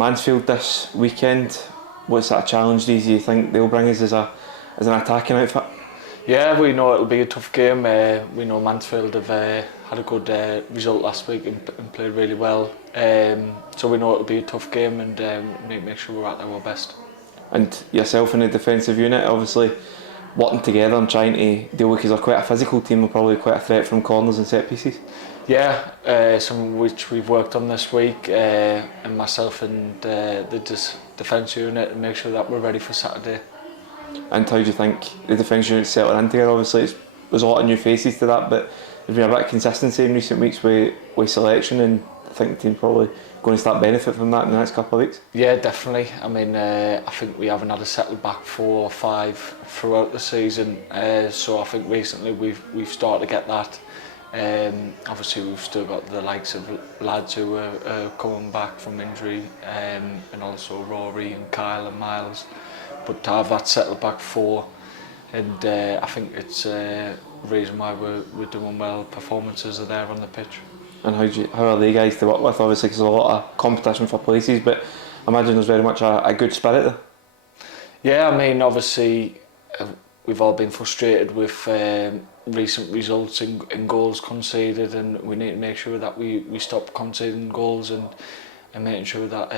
Mansfield this weekend. What sort of challenge do you think they'll bring us as an attacking outfit? Yeah, we know it'll be a tough game. We know Mansfield have had a good result last week and played really well. So we know it'll be a tough game, and make sure we're at our best. And yourself in the defensive unit, obviously working together and trying to deal with, because they're quite a physical team, they're probably quite a threat from corners and set pieces. Yeah, something which we've worked on this week, and myself and the defence unit, and make sure that we're ready for Saturday. And how do you think the defence unit's settling in together? Obviously there's a lot of new faces to that, but there's been a bit of consistency in recent weeks with selection, and I think the team probably going to start benefit from that in the next couple of weeks. Yeah, definitely. I mean, I think we haven't had a settled back 4 or 5 throughout the season, so I think recently we've started to get that. Obviously we've still got the likes of lads who are coming back from injury, and also Rory and Kyle and Miles, but to have that settled back 4, and I think it's the reason why we're doing well. Performances are there on the pitch. And how are they guys to work with? Obviously, because there's a lot of competition for places, but I imagine there's very much a good spirit there. Yeah, I mean, obviously we've all been frustrated with recent results and goals conceded, and we need to make sure that we stop conceding goals and making sure that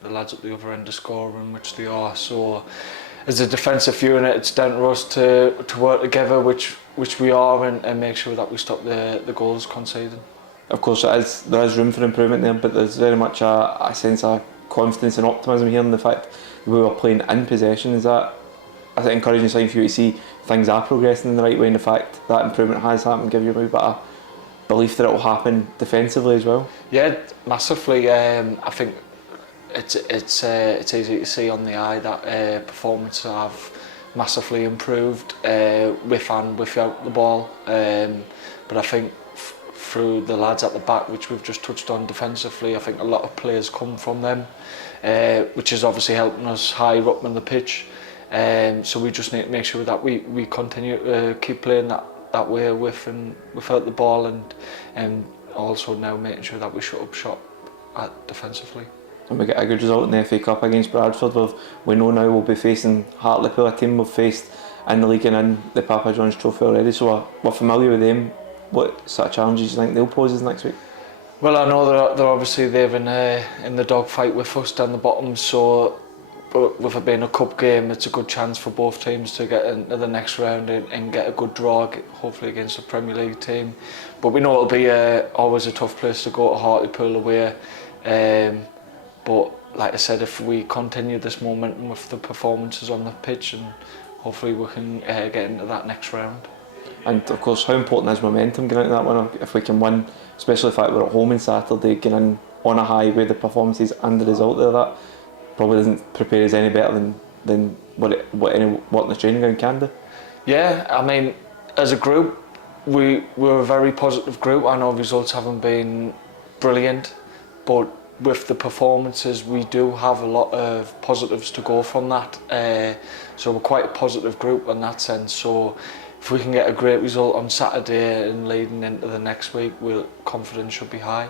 the lads at the other end are scoring, which they are. So as a defensive unit, it's down to us to work together, which we are, and make sure that we stop the goals conceded. Of course, there is room for improvement there, but there's very much a sense of confidence and optimism here in the fact that we were playing in possession. Is that an encouraging sign for you to see things are progressing in the right way, and the fact that improvement has happened give you a wee bit of belief that it will happen defensively as well? Yeah, massively. I think it's easy to see on the eye that performances have massively improved with and without the ball. But I think through the lads at the back, which we've just touched on defensively, I think a lot of players come from them, which is obviously helping us higher up on the pitch. So we just need to make sure that we continue to keep playing that way with and without the ball, and also now making sure that we shut up shop defensively. And we get a good result in the FA Cup against Bradford. We know now we'll be facing Hartlepool, a team we've faced in the league and in the Papa John's Trophy already, so we're familiar with them. What sort of challenges do you think they'll pose us next week? Well, I know they're obviously in the dogfight with us down the bottom, so but with it being a cup game, it's a good chance for both teams to get into the next round and get a good draw, hopefully against a Premier League team. But we know it'll be always a tough place to go to Hartlepool away. But like I said, if we continue this momentum with the performances on the pitch, and hopefully we can get into that next round. And of course, how important is momentum going into that one? If we can win, especially if we're at home on Saturday, getting in on a high with the performances and the result there, that probably doesn't prepare us any better than what in the training ground can do. Yeah, I mean, as a group, we're a very positive group. I know results haven't been brilliant, but with the performances, we do have a lot of positives to go from that. So we're quite a positive group in that sense. So if we can get a great result on Saturday and leading into the next week, confidence should be high.